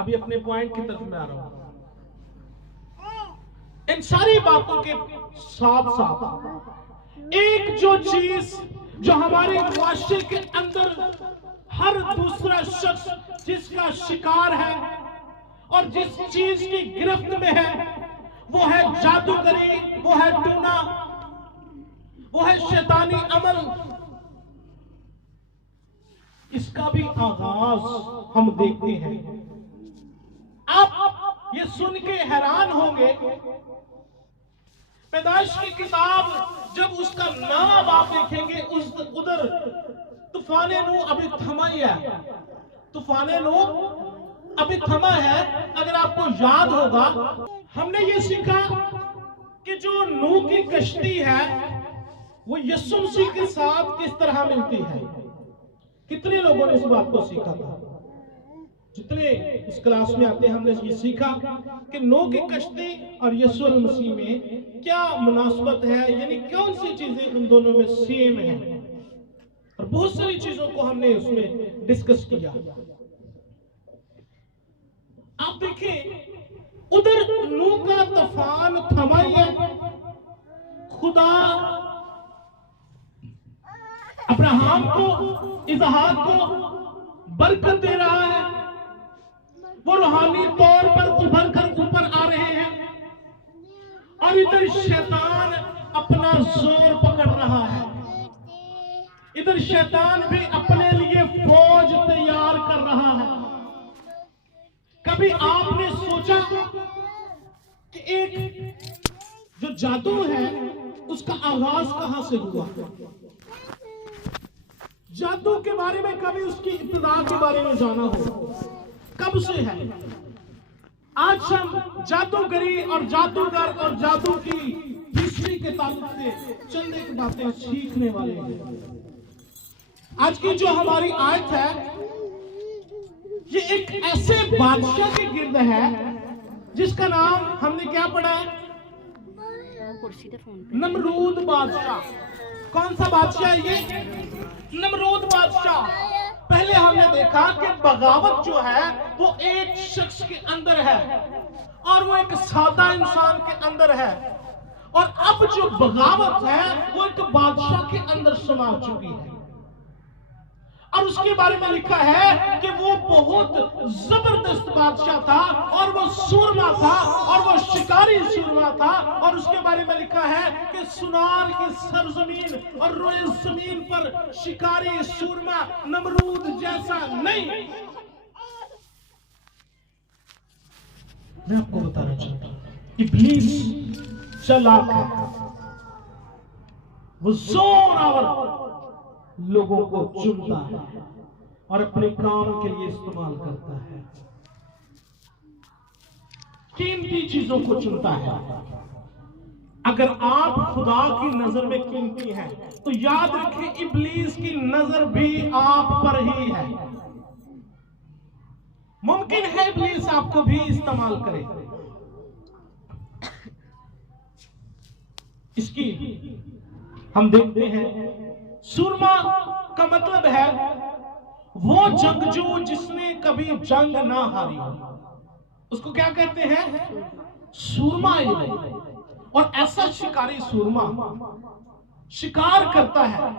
अभी अपने पॉइंट की तरफ में आ रहा हूं। इन सारी बातों के साथ साथ एक जो चीज जो हमारे मुआशरे के अंदर हर दूसरा शख्स जिसका शिकार है और जिस चीज की गिरफ्त में है, वो है जादूगरी, वो है टूना, वो है शैतानी अमल। इसका भी आगाज हम देखते हैं। आप ये सुन के हैरान होंगे, पैदाइश की किताब जब उसका नाम आप देखेंगे उधर तूफाने नूह अभी थमा ही है, तूफाने नूह अभी थमा है। अगर आपको याद होगा, हमने ये सीखा कि जो नूह की कश्ती है वो यीशु मसीह के साथ किस तरह मिलती है। कितने लोगों ने इस बात को सीखा था? जितने इस क्लास में आते हैं हमने ये सीखा कि नूह की कश्ती और यीशु मसीह में क्या मुनासबत है, यानी कौन सी चीजें उन दोनों में सेम है, और बहुत सारी चीजों को हमने उसमें डिस्कस किया। आप देखें उधर नूह का तूफान थमा ही है, खुदा अब्राहम को, इसहाक को बरकत दे रहा है, वो रूहानी तौर पर उभर कर ऊपर आ रहे हैं, और इधर शैतान अपना जोर पकड़ रहा है। इधर शैतान भी अपने लिए फौज तैयार कर रहा है। कभी आपने सोचा कि एक जो जादू है उसका आगाज कहां से हुआ? जादू के बारे में कभी उसकी इब्तिदा के बारे में जाना हो? कब से है? आज हम जादूगरी और जादूगर और जादू की हिस्ट्री के ताल्लुक से चंद एक बातें सीखने वाले हैं। आज की जो हमारी आयत है ये एक ऐसे बादशाह के गिर्द है जिसका नाम हमने क्या पढ़ा है? नमरूद बादशाह। कौन सा बादशाह ये? नमरूद बादशाह। पहले हमने देखा कि बगावत जो है वो एक शख्स के अंदर है और वो एक सादा इंसान के अंदर है, और अब जो बगावत है वो एक बादशाह के अंदर समा चुकी है। और उसके बारे में लिखा है कि वो बहुत जबरदस्त बादशाह था, और वो सूरमा था, और वो शिकारी सूरमा था। और उसके बारे में लिखा है कि सुनार की सरजमीन और रोए जमीन पर शिकारी सूरमा नमरूद जैसा नहीं। मैं आपको बताना चाहता हूं, इब्लीस चालाक है, वो जोरावर लोगों को चुनता है और अपने काम के लिए इस्तेमाल करता है, कीमती चीजों को चुनता है। अगर आप खुदा की नजर में कीमती हैं तो याद रखें इब्लीस की नजर भी आप पर ही है। मुमकिन है इब्लीस आपको भी इस्तेमाल करे। इसकी हम देखते हैं, सूरमा का मतलब है वो जंगजू जिसने कभी जंग ना हारी हो, उसको क्या कहते हैं? सूरमा। और ऐसा शिकारी सूरमा शिकार करता है,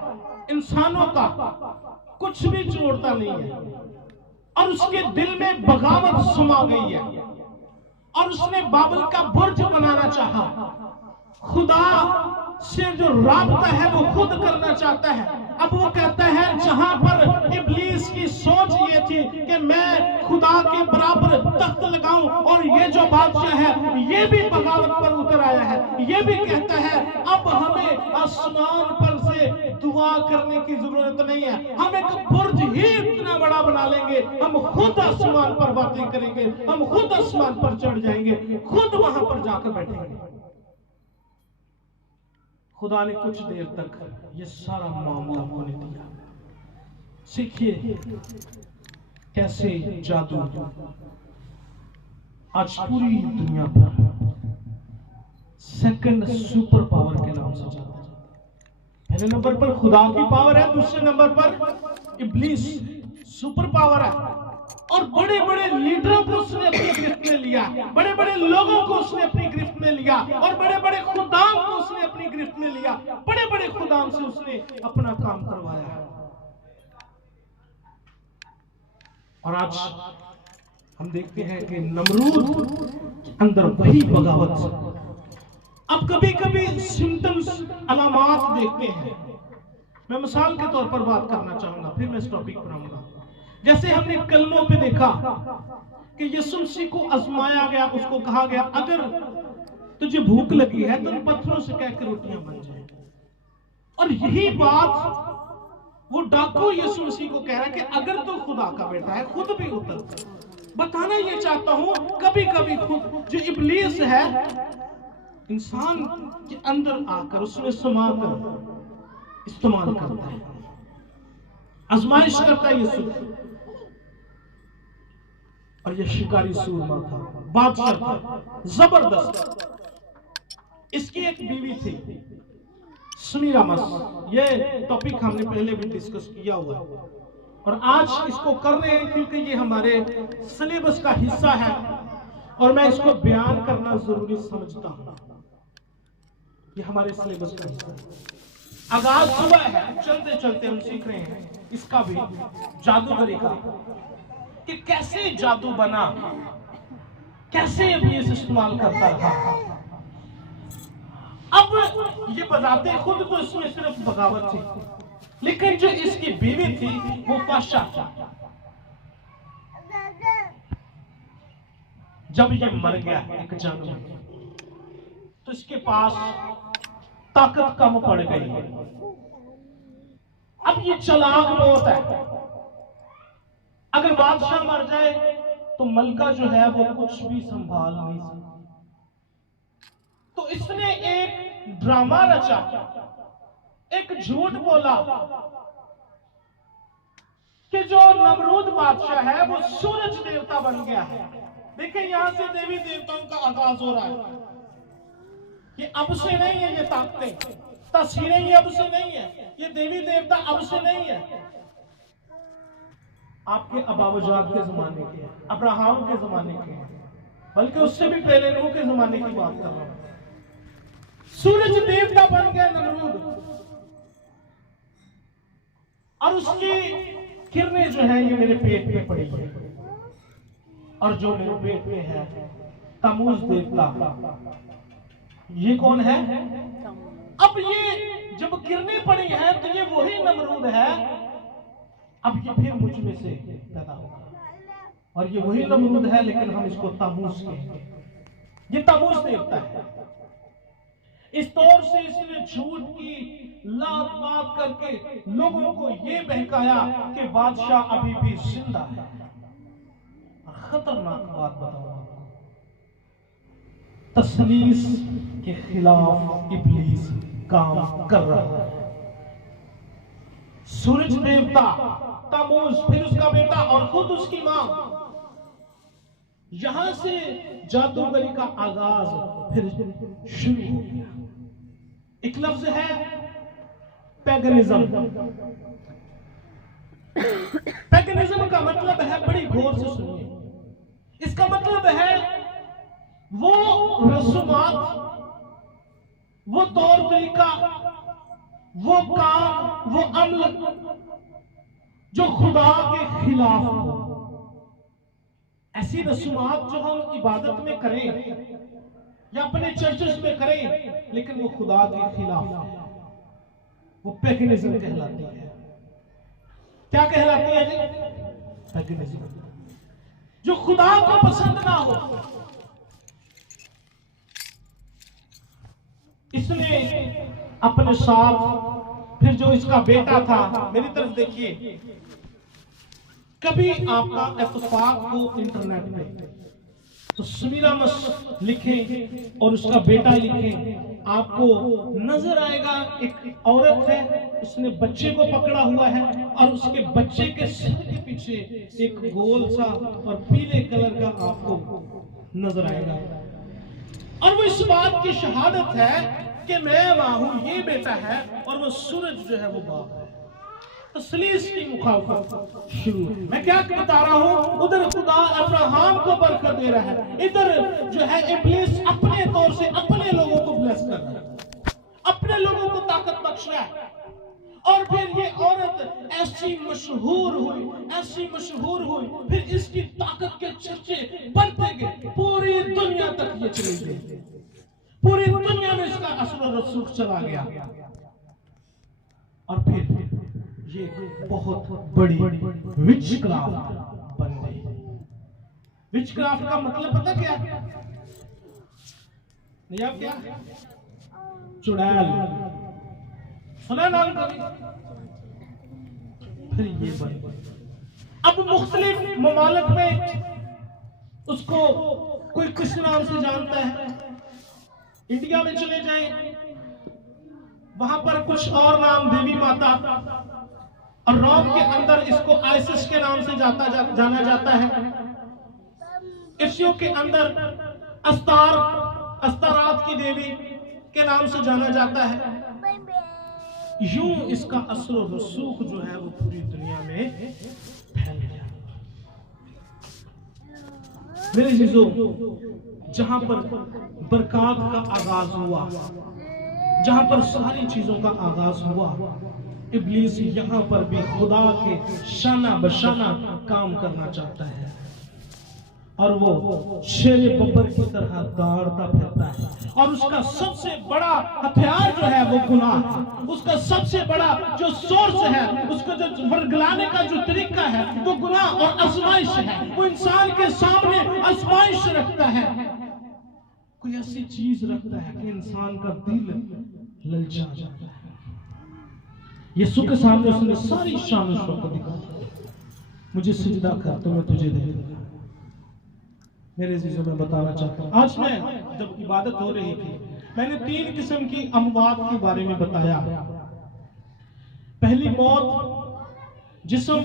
इंसानों का कुछ भी छोड़ता नहीं है, और उसके दिल में बगावत समा गई है, और उसने बाबल का बुर्ज बनाना चाहा। खुदा से जो राबता है वो खुद करना चाहता है। अब वो कहता है जहां पर इब्लीस की सोच ये थी कि मैं खुदा के बराबर तख्त लगाऊं, और ये जो बादशाह है ये भी बगावत पर उतर आया है, ये भी कहता है अब हमें आसमान पर से दुआ करने की जरूरत नहीं है, हम एक बुर्ज ही इतना बड़ा बना लेंगे, हम खुद आसमान पर बातें करेंगे, हम खुद आसमान पर चढ़ जाएंगे, खुद वहां पर जाकर बैठेंगे। खुदा ने कुछ देर तक ये सारा मामला होने दिया। सीखिए कैसे जादू आज पूरी दुनिया पर सेकंड सुपर पावर के नाम से जाना जाता है। पहले नंबर पर खुदा की पावर है, दूसरे नंबर पर इब्लीस सुपर पावर है, और बड़े बड़े लीडरों को उसने अपनी गिरफ्त में लिया, बड़े बड़े लोगों को उसने अपनी गिरफ्त में लिया, और बड़े बड़े खुदाम को उसने अपनी गिरफ्त में लिया, बड़े बड़े खुदाम से उसने अपना काम करवाया। और आज हम देखते हैं कि नमरूद अंदर वही बगावत। अब कभी कभी सिम्टम्स, अलामात देखते हैं। मैं मिसाल के तौर पर बात करना चाहूंगा, फिर मैं इस टॉपिक पर आऊंगा। जैसे हमने कलमों पे देखा कि यीशु मसीह को आजमाया गया, उसको कहा गया अगर तुझे भूख लगी है तो पत्थरों से कहकर रोटियां बन जाए। और यही बात वो डाकू यीशु मसीह को कह रहा है कि अगर तो खुदा का बेटा है खुद भी उतर। बताना ये चाहता हूं, कभी कभी खुद जो इब्लीस है इंसान के अंदर आकर उसमें समाकर इस्तेमाल करता है, आजमाइश करता है यीशु। और ये शिकारी सूरमा था, बादशाह था, जबरदस्त। इसकी एक बीवी थी समीरामस। ये टॉपिक हमने पहले भी डिस्कस किया हुआ है और आज इसको कर रहे हैं क्योंकि ये हमारे सिलेबस का हिस्सा है और मैं इसको बयान करना जरूरी समझता हूं। ये हमारे सिलेबस का हिस्सा है। आगाज सुबह है, चलते चलते हम सीख रहे हैं इसका भी जादूगरी का, कि कैसे जादू बना, कैसे इब्लीस इस्तेमाल करता रहा। अब ये बताते खुद तो इसमें सिर्फ बगावत थी, लेकिन जो इसकी बीवी थी वो बादशाह था। जब ये मर गया एक जानवर तो इसके पास ताकत कम पड़ गई। अब ये चालाक बहुत है, अगर बादशाह मर जाए तो मलका जो है वो कुछ भी संभाल नहीं सकती। तो इसने एक ड्रामा रचा, एक झूठ बोला कि जो नमरूद बादशाह है वो सूरज देवता बन गया है। देखिए यहां से देवी देवताओं का आगाज हो रहा है। ये अब से नहीं है, ये ताकतें तस्वीरें ये अब से नहीं है, ये देवी देवता अब से नहीं है, आपके अबावजाद के जमाने के, अब्राहम के जमाने के, बल्कि उससे भी पहले नूह के जमाने की बात कर रहा हूं। सूरज देवता बन गया नमरूद और उसकी किरणें जो है ये मेरे पेट में पड़ी है, और जो मेरे पेट में है तमूज देवता, ये कौन है? अब ये जब किरणें पड़ी है तो ये वही नमरूद है। अब ये फिर मुझ में से पैदा होगा और ये वही नमरूद है, लेकिन हम इसको तमूज कहेंगे। ये तमूज देवता है। इस तौर से इसने झूठ की लात बात करके लोगों को ये बहकाया कि बादशाह अभी भी जिंदा है। और खतरनाक बात बताऊंगा, तस्लीस के खिलाफ इब्लीस काम कर रहा है। सूरज देवता तमूज, फिर उसका बेटा और खुद उसकी मां, यहां से जादूगरी का आगाज फिर शुरू हो गया। एक लफ्ज है पैगनिज्म। पैगनिज्म का मतलब है, बड़ी गौर से सुनिए, इसका मतलब है वो रसूमात, वो तौर तरीका, वो काम, वो अमल जो खुदा के खिलाफ हो। ऐसी रसूमात जो हम इबादत में करें या अपने चर्चेस में करें लेकिन वो खुदा के खिलाफ है, वो पैगनिज्म कहलाती है। क्या कहलाती है जी? पैगनिज्म। जो खुदा को पसंद ना हो। इसने अपने साथ फिर जो इसका बेटा था, मेरी तरफ देखिए, कभी आपका इत्तेफाक हो इंटरनेट पे तो समीरामस लिखे और उसका बेटा लिखे, आपको नजर आएगा एक औरत है, उसने बच्चे को पकड़ा हुआ है और उसके बच्चे के सिर के पीछे एक गोल सा और पीले कलर का आपको नजर आएगा, और वो इस बात की शहादत है कि मैं मां हूं, ये बेटा है, और वो सूरज जो है वो बाप है। तसलीस की मुखालफत शुरू है। मैं क्या बता रहा हूं, उधर खुदा अब्राहम को बरकत दे रहा है, इधर जो है इब्लीस अपने तौर से अपने लोगों को ब्लेस कर रहा है, अपने लोगों को ताकत बख्श रहा है। और फिर ये औरत ऐसी मशहूर हुई, फिर इसकी ताकत के चर्चे बढ़ते गए, पूरी दुनिया तक ये चली गई, पूरी दुनिया में इसका असर और रसूख चला गया। और फिर ये बहुत बड़ी विचक्राफ्ट बन गई। विचक्राफ्ट का मतलब पता क्या है? क्या? चुड़ैल, सुना नाम कभी? फिर ये बन, अब मुख्तलिफ ममालिक में उसको कोई किस नाम से जानता है। इंडिया में चले जाएं, वहां पर कुछ और नाम, देवी माता, और रोम के अंदर इसको आइसिस के नाम से जाना जाता है। इफ्सियों के अंदर अस्तारात की देवी के नाम से जाना जाता है। यूं इसका असर और रसूख जो है वो पूरी दुनिया में फैल गया। मेरे जीजों, जहां पर बरकत का आगाज हुआ, जहां पर सारी चीजों का आगाज हुआ, इब्लीस यहां पर भी खुदा के शाना बशाना काम करना चाहता है, और वो शेर बब्बर की तरह दौड़ता फिरता है। और उसका सबसे बड़ा हथियार जो है वो गुनाह है, उसका सबसे बड़ा जो सोर्स है, उसको जो वर्गलाने का जो तरीका है वो गुनाह और आजमाइश है। वो इंसान के सामने आजमाइश रखता है, कोई ऐसी चीज रखता है कि इंसान का दिल ललचा जाता है। यीशु के सामने उसने सारी शान शौकत दिखा, मुझे सिजदा कर तो मैं तुझे दे दूंगा। मेरे जीजों में बताना चाहता हूं, आज मैं जब इबादत हो रही थी, मैंने 3 किस्म की अमवात के बारे में बताया। पहली मौत जिस्म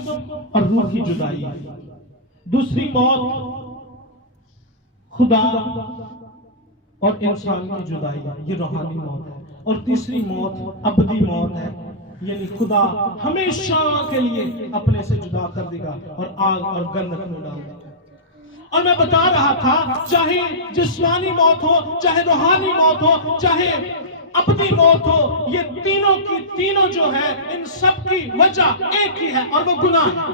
और रूह की जुदाई, दूसरी मौत खुदा और इंसान की जुदाई, ये रूहानी मौत है, और तीसरी मौत अबदी मौत है, यानी खुदा हमेशा के लिए अपने से जुदा कर देगा और आग और गंधक में डाल देगा। और मैं बता रहा था, चाहे जिस्मानी मौत हो, चाहे रूहानी मौत हो, चाहे अबदी मौत हो, ये तीनों की तीनों जो है, इन सब की वजह एक ही है, और वो गुनाह है।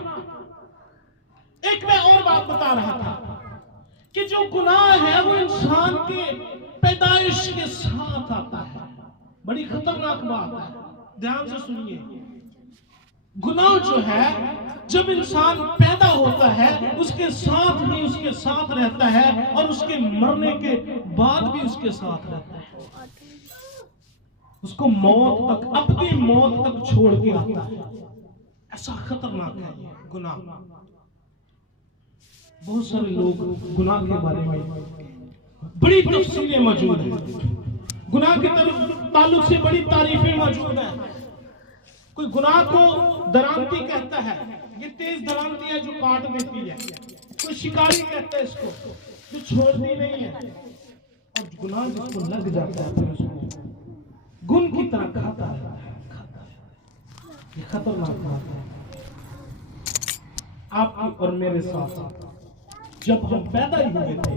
एक मैं और बात बता रहा था कि जो गुनाह है वो इंसान के पैदाइश के साथ आता है। बड़ी खतरनाक बात है, ध्यान से सुनिए। गुनाह जो है, जब इंसान पैदा होता है उसके साथ ही उसके साथ रहता है, और उसके मरने के बाद भी उसके साथ रहता है, उसको मौत तक, अपनी मौत तक छोड़ के आता है। ऐसा खतरनाक है ये गुनाह। बहुत सारे लोग गुनाह के बारे में बड़ी तफसीलें मौजूद है, गुनाह के ताल्लुक से बड़ी तारीफें मौजूद है। कोई गुनाह को दरांती कहता है, ये तेज दरांती है जो काट देती है। कोई शिकारी कहता है इसको, जो छोड़ती नहीं है। और गुनाह जिसको लग जाता है फिर उसको गुन की तरह खाता है। ये खतरनाक बात है। आप और मेरे साथ जब हम पैदा ही हुए थे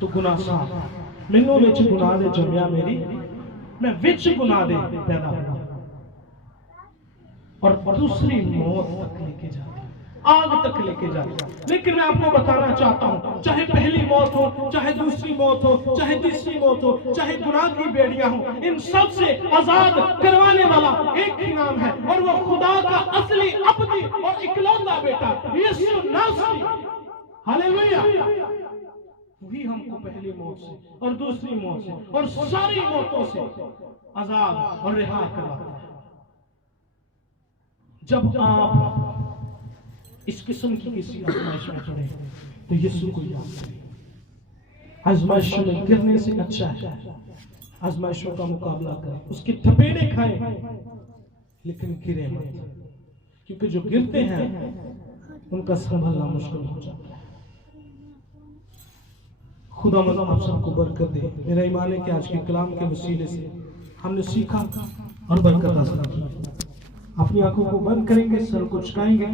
तो गुनाह साथ मैनू विच गुनाह दे जम्या मेरी, मैं विच गुनाह दे पैदा हुआ, और दूसरी मौत तक लेके जाती, आग तक लेके जाती। लेकिन मैं आपको बताना चाहता हूं, चाहे पहली मौत हो, चाहे दूसरी मौत हो, चाहे तीसरी मौत हो, चाहे गुनाह की बेड़ियां हो, इन सब से आजाद करवाने वाला एक ही नाम है, और वो खुदा का असली अबदी और इकलौता बेटा यीशु नासरी। हालेलुया। वही हमको पहली मौत से और दूसरी मौत से और सारी मौतों से आजाद और रिहा करवाता है। जब आप इस किस्म की किसी आजमाइश में पड़े तो यीशु को याद करें। आजमाइशों में गिरने से अच्छा है आजमाइशों का मुकाबला करें, उसके थपेड़े खाएं, लेकिन गिरे मत, क्योंकि जो गिरते हैं उनका संभलना मुश्किल हो जाता है। खुदा मन आप सबको बरकत दे। मेरा ईमान है कि आज के कलाम के वसीले से हमने सीखा और बरकत हासिल की। अपनी आंखों को बंद करेंगे, सर को झुकाएंगे।